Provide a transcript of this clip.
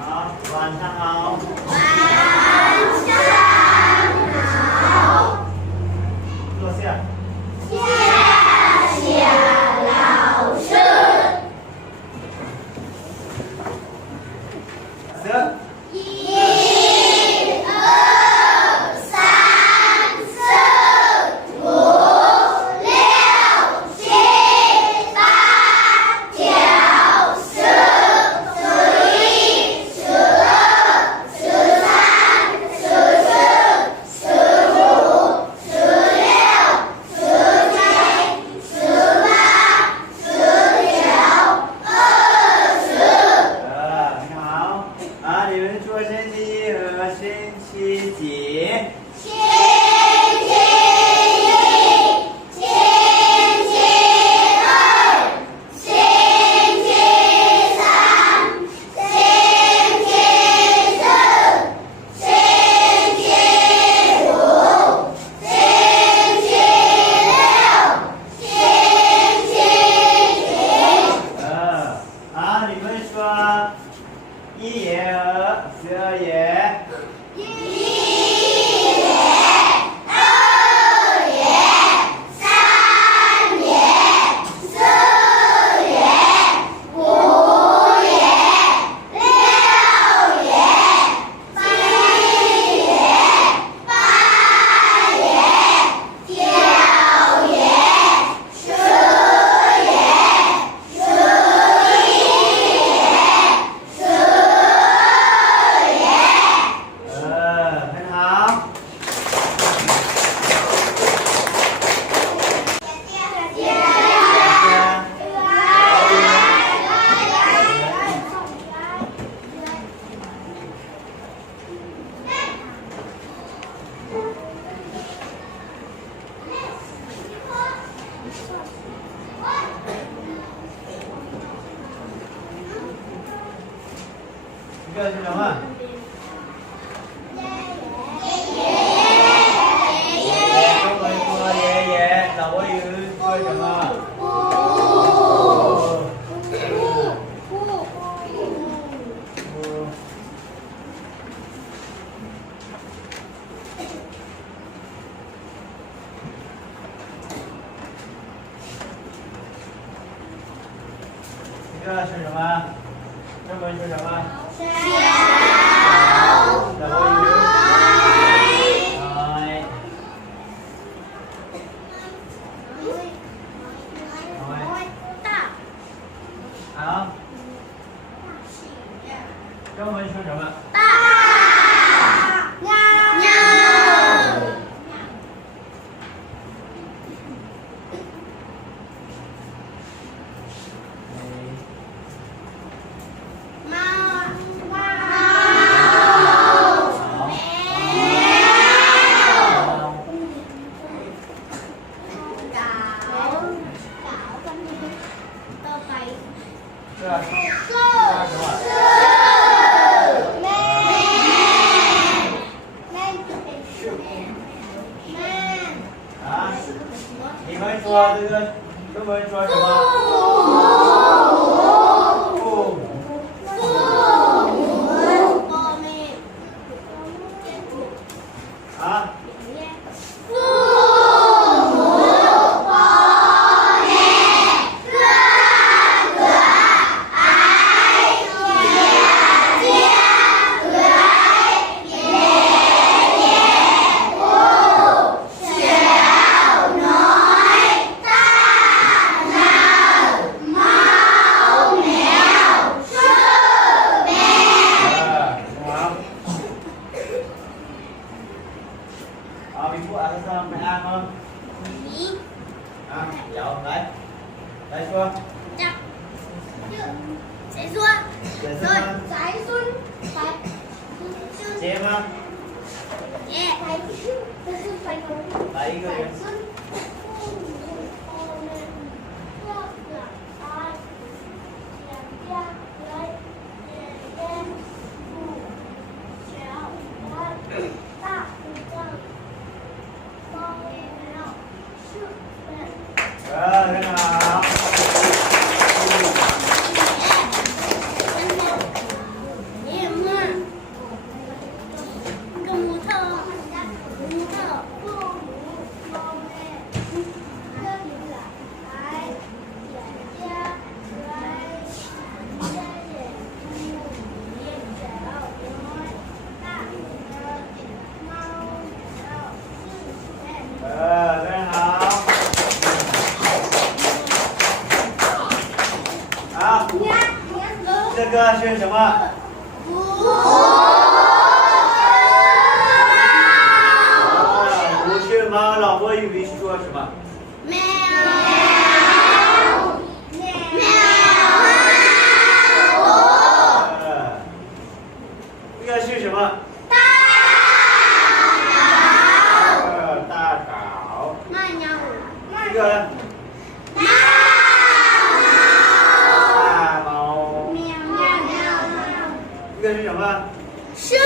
好，晚上好。晚上好。坐下。谢谢老师。得。1、2、3、4、5、6、7、8、9、10、11、12、13、14、15、16、17、18、19、20。很好。啊，你们做星期一和星期几？星期一、星期二、星期三、星期四、星期五、星期六、星期天。好，你们说1页和12页。1页、2页、3页、4页、5页、6页、7页、8页、9页、10页、11页。很好。一个是什么？中文说爷爷，老国语说什么？这个是什么？中文是什么？小老国语。大好，中文说什么？大鸟猫这是什么？啊？你们说这个中文说什么？父母。啊？好，名不安上会安吗？啊，有，来说。谁说？解释吗？才孙接吗？来一个人。很好。你么？不是猫。老婆语里说什么？喵。这个是什么？大岛。慢鸟。这个呢？大猫。喵喵喵。这个是什么？蛇。